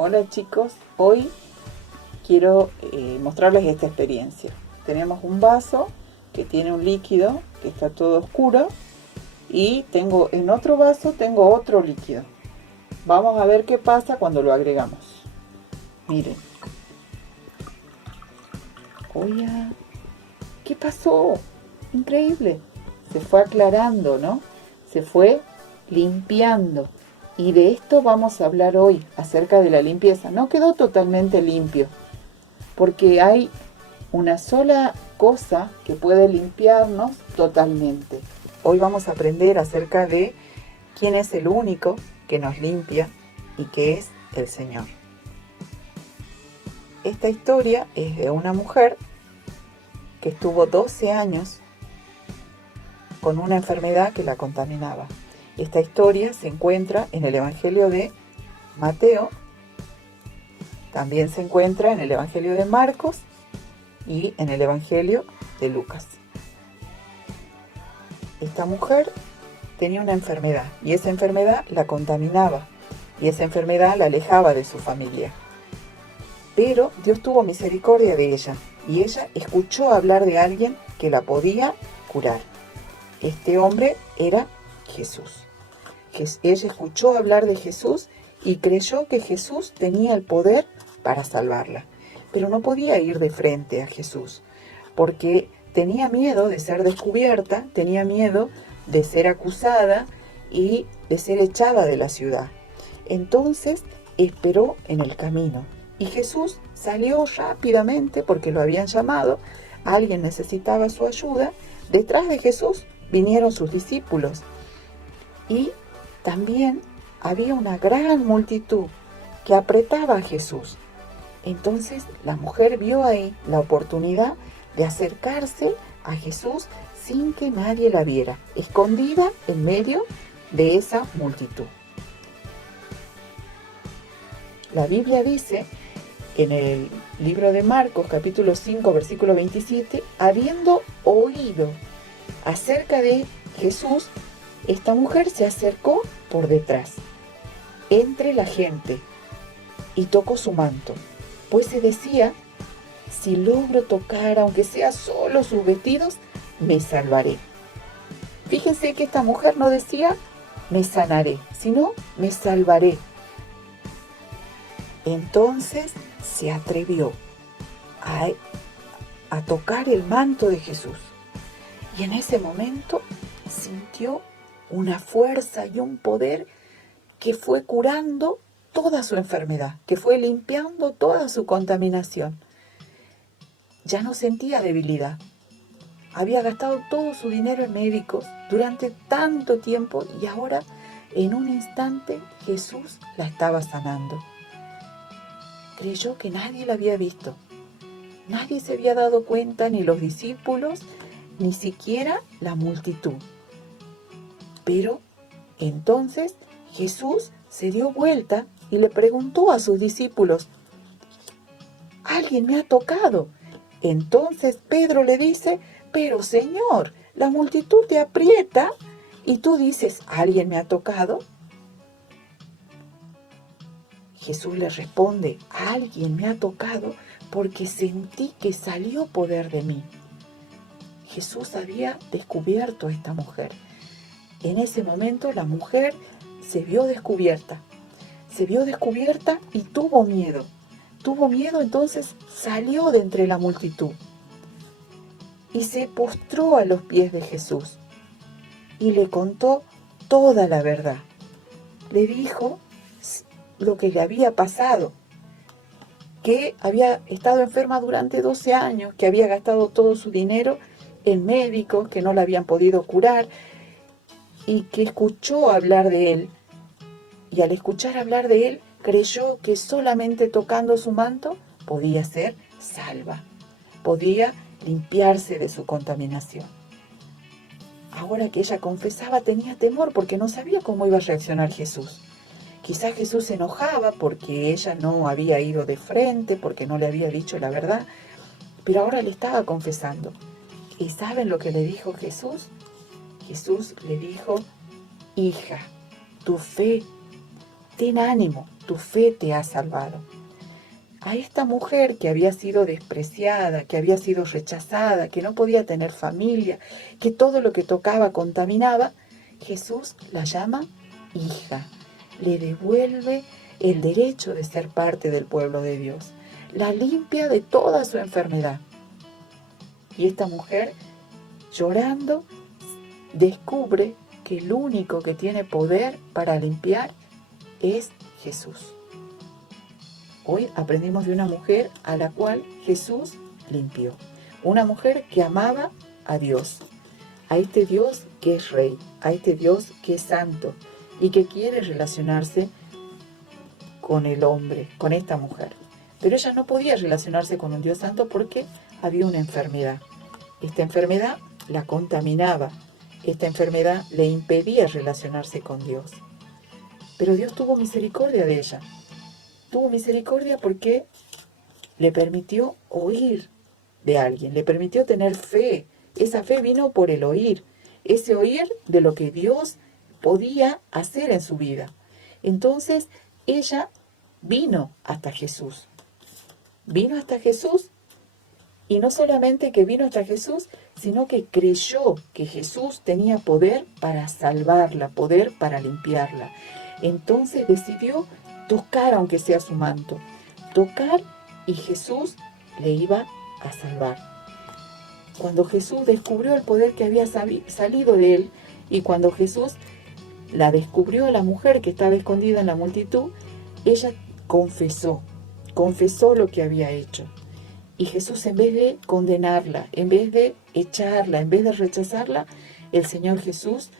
Hola chicos, hoy quiero mostrarles esta experiencia. Tenemos un vaso que tiene un líquido que está todo oscuro y en otro vaso tengo otro líquido. Vamos a ver qué pasa cuando lo agregamos. Miren. Oye, ¿qué pasó? Increíble. Se fue aclarando, ¿no? Se fue limpiando. Y de esto vamos a hablar hoy, acerca de la limpieza. No quedó totalmente limpio, porque hay una sola cosa que puede limpiarnos totalmente. Hoy vamos a aprender acerca de quién es el único que nos limpia y que es el Señor. Esta historia es de una mujer que estuvo 12 años con una enfermedad que la contaminaba. Esta historia se encuentra en el Evangelio de Mateo, también se encuentra en el Evangelio de Marcos y en el Evangelio de Lucas. Esta mujer tenía una enfermedad y esa enfermedad la contaminaba y esa enfermedad la alejaba de su familia. Pero Dios tuvo misericordia de ella y ella escuchó hablar de alguien que la podía curar. Este hombre era Jesús. Ella escuchó hablar de Jesús y creyó que Jesús tenía el poder para salvarla. Pero no podía ir de frente a Jesús porque tenía miedo de ser descubierta, tenía miedo de ser acusada y de ser echada de la ciudad. Entonces esperó en el camino y Jesús salió rápidamente porque lo habían llamado. Alguien necesitaba su ayuda. Detrás de Jesús vinieron sus discípulos y también había una gran multitud que apretaba a Jesús. Entonces la mujer vio ahí la oportunidad de acercarse a Jesús sin que nadie la viera, escondida en medio de esa multitud. La Biblia dice en el libro de Marcos, capítulo 5, versículo 27, habiendo oído acerca de Jesús, esta mujer se acercó por detrás, entre la gente, y tocó su manto, pues se decía, si logro tocar, aunque sea solo sus vestidos, me salvaré. Fíjense que esta mujer no decía, me sanaré, sino, me salvaré. Entonces se atrevió a tocar el manto de Jesús. Y en ese momento sintió una fuerza y un poder que fue curando toda su enfermedad, que fue limpiando toda su contaminación. Ya no sentía debilidad. Había gastado todo su dinero en médicos durante tanto tiempo y ahora, en un instante, Jesús la estaba sanando. Creyó que nadie la había visto. Nadie se había dado cuenta, ni los discípulos, ni siquiera la multitud. Pero entonces Jesús se dio vuelta y le preguntó a sus discípulos, ¿alguien me ha tocado? Entonces Pedro le dice, pero Señor, la multitud te aprieta y tú dices, ¿alguien me ha tocado? Jesús le responde, alguien me ha tocado porque sentí que salió poder de mí. Jesús había descubierto a esta mujer. En ese momento la mujer se vio descubierta y tuvo miedo. Tuvo miedo, entonces salió de entre la multitud y se postró a los pies de Jesús y le contó toda la verdad. Le dijo lo que le había pasado, que había estado enferma durante 12 años, que había gastado todo su dinero en médicos, que no la habían podido curar y que escuchó hablar de él. Y al escuchar hablar de él, creyó que solamente tocando su manto podía ser salva, podía limpiarse de su contaminación. Ahora que ella confesaba, tenía temor porque no sabía cómo iba a reaccionar Jesús. Quizás Jesús se enojaba porque ella no había ido de frente, porque no le había dicho la verdad, pero ahora le estaba confesando. ¿Y saben lo que le dijo Jesús? Jesús le dijo, hija, tu fe ten ánimo, tu fe te ha salvado. A esta mujer que había sido despreciada, que había sido rechazada, que no podía tener familia, que todo lo que tocaba contaminaba, Jesús la llama hija, le devuelve el derecho de ser parte del pueblo de Dios, la limpia de toda su enfermedad. Y esta mujer, llorando, descubre que el único que tiene poder para limpiar es Jesús. Hoy aprendimos de una mujer a la cual Jesús limpió. Una mujer que amaba a Dios, a este Dios que es rey, a este Dios que es santo y que quiere relacionarse con el hombre, con esta mujer. Pero ella no podía relacionarse con un Dios santo porque había una enfermedad. Esta enfermedad la contaminaba. Esta enfermedad le impedía relacionarse con Dios. Pero Dios tuvo misericordia de ella. Tuvo misericordia porque le permitió oír de alguien, le permitió tener fe. Esa fe vino por el oír, ese oír de lo que Dios podía hacer en su vida. Entonces ella vino hasta Jesús. Vino hasta Jesús y no solamente que vino hasta Jesús, sino que creyó que Jesús tenía poder para salvarla, poder para limpiarla. Entonces decidió tocar aunque sea su manto, tocar y Jesús le iba a salvar. Cuando Jesús descubrió el poder que había salido de él y cuando Jesús la descubrió a la mujer que estaba escondida en la multitud, ella confesó lo que había hecho. Y Jesús, en vez de condenarla, en vez de echarla, en vez de rechazarla, el Señor Jesús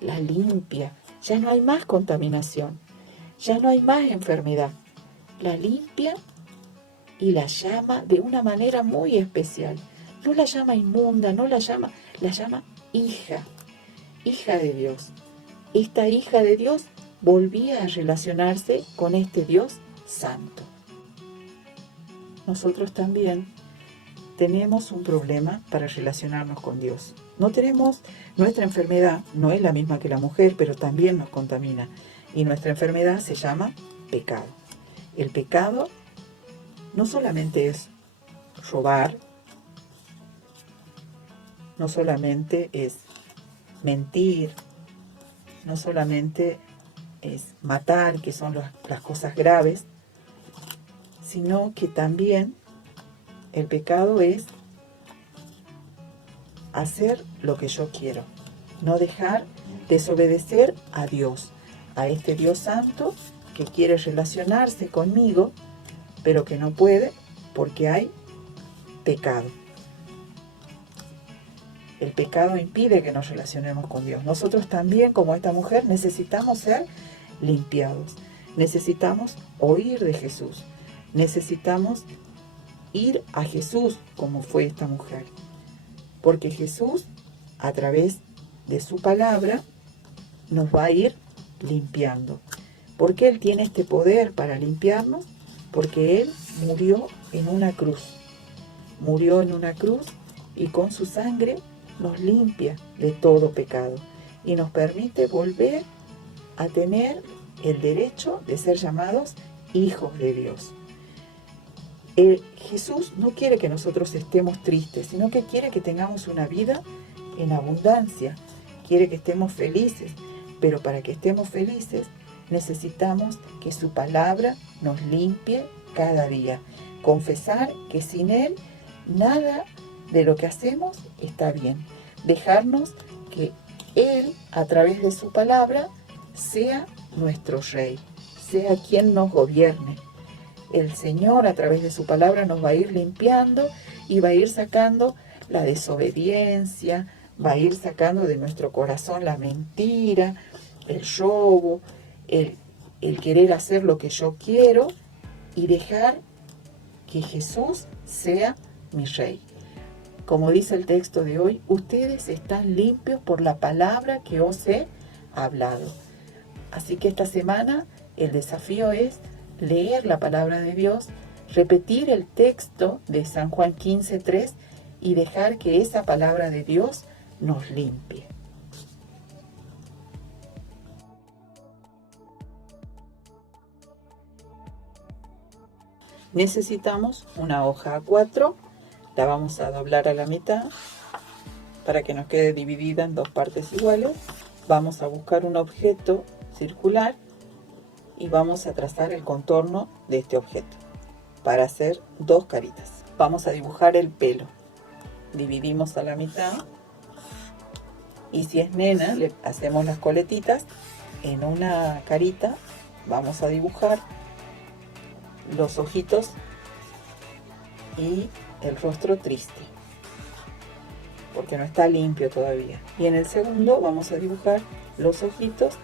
la limpia. Ya no hay más contaminación, ya no hay más enfermedad. La limpia y la llama de una manera muy especial. No la llama inmunda, la llama hija, hija de Dios. Esta hija de Dios volvía a relacionarse con este Dios santo. Nosotros también tenemos un problema para relacionarnos con Dios. Nuestra enfermedad no es la misma que la mujer, pero también nos contamina. Y nuestra enfermedad se llama pecado. El pecado no solamente es robar, no solamente es mentir, no solamente es matar, que son las cosas graves, sino que también el pecado es hacer lo que yo quiero, no dejar desobedecer a Dios, a este Dios santo que quiere relacionarse conmigo, pero que no puede porque hay pecado. El pecado impide que nos relacionemos con Dios. Nosotros también, como esta mujer, necesitamos ser limpiados. Necesitamos oír de Jesús. Necesitamos ir a Jesús como fue esta mujer. Porque Jesús, a través de su palabra, nos va a ir limpiando. ¿Por qué Él tiene este poder para limpiarnos? Porque Él murió en una cruz. Murió en una cruz y con su sangre nos limpia de todo pecado y nos permite volver a tener el derecho de ser llamados hijos de Dios. Jesús no quiere que nosotros estemos tristes, sino que quiere que tengamos una vida en abundancia. Quiere que estemos felices, pero para que estemos felices necesitamos que su palabra nos limpie cada día. Confesar que sin Él nada de lo que hacemos está bien. Dejarnos que Él, a través de su palabra, sea nuestro Rey, sea quien nos gobierne. El Señor, a través de su palabra, nos va a ir limpiando y va a ir sacando la desobediencia, va a ir sacando de nuestro corazón la mentira, el robo, el querer hacer lo que yo quiero y dejar que Jesús sea mi Rey. Como dice el texto de hoy, ustedes están limpios por la palabra que os he hablado. Así que esta semana el desafío es leer la palabra de Dios, repetir el texto de San Juan 15:3 y dejar que esa palabra de Dios nos limpie. Necesitamos una hoja A4, la vamos a doblar a la mitad para que nos quede dividida en dos partes iguales. Vamos a buscar un objeto circular y vamos a trazar el contorno de este objeto para hacer dos caritas. Vamos a dibujar el pelo. Dividimos a la mitad y si es nena le hacemos las coletitas. En una carita vamos a dibujar los ojitos y el rostro triste, porque no está limpio todavía. Y en el segundo vamos a dibujar los ojitos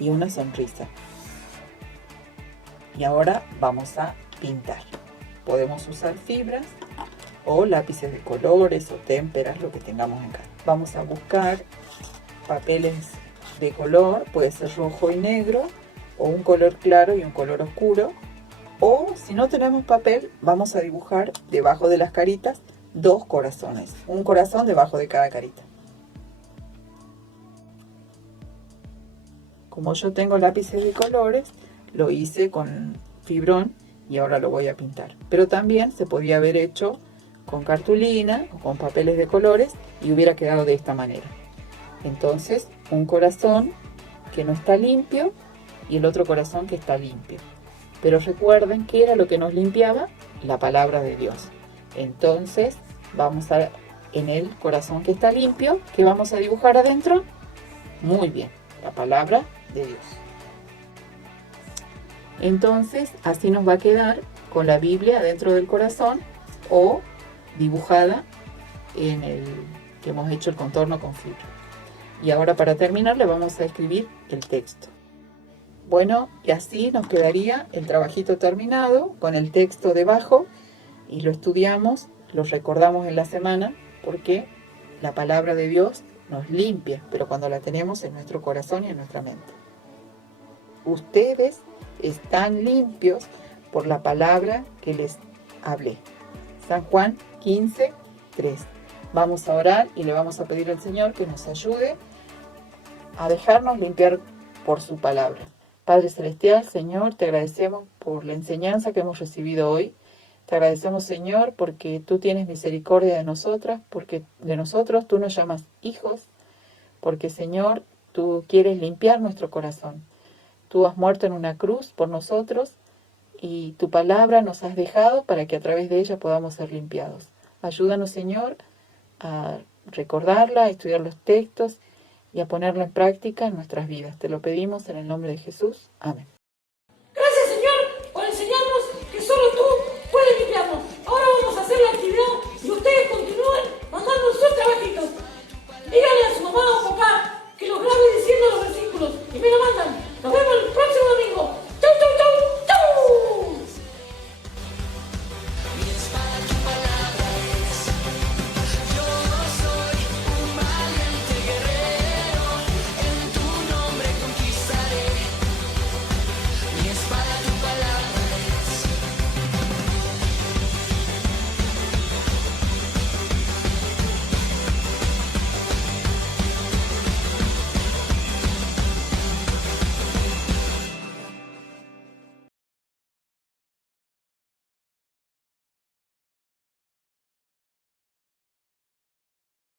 y una sonrisa. Y ahora vamos a pintar. Podemos usar fibras o lápices de colores o témperas, lo que tengamos en casa. Vamos a buscar papeles de color, puede ser rojo y negro, o un color claro y un color oscuro. O si no tenemos papel, vamos a dibujar debajo de las caritas dos corazones, un corazón debajo de cada carita. Como yo tengo lápices de colores, lo hice con fibrón y ahora lo voy a pintar. Pero también se podía haber hecho con cartulina o con papeles de colores y hubiera quedado de esta manera. Entonces, un corazón que no está limpio y el otro corazón que está limpio. Pero recuerden que era lo que nos limpiaba, la palabra de Dios. Entonces, vamos a, en el corazón que está limpio, ¿qué vamos a dibujar adentro? Muy bien, la palabra de Dios. Entonces, así nos va a quedar con la Biblia dentro del corazón o dibujada en el que hemos hecho el contorno con fibra. Y ahora para terminar le vamos a escribir el texto. Bueno, y así nos quedaría el trabajito terminado con el texto debajo y lo estudiamos, lo recordamos en la semana porque la palabra de Dios nos limpia, pero cuando la tenemos en nuestro corazón y en nuestra mente. Ustedes están limpios por la palabra que les hablé. San Juan 15:3. Vamos a orar y le vamos a pedir al Señor que nos ayude a dejarnos limpiar por su palabra. Padre Celestial, Señor, te agradecemos por la enseñanza que hemos recibido hoy. Te agradecemos, Señor, porque tú tienes misericordia de nosotras, porque de nosotros tú nos llamas hijos, porque, Señor, tú quieres limpiar nuestro corazón. Tú has muerto en una cruz por nosotros y tu palabra nos has dejado para que a través de ella podamos ser limpiados. Ayúdanos, Señor, a recordarla, a estudiar los textos y a ponerla en práctica en nuestras vidas. Te lo pedimos en el nombre de Jesús. Amén.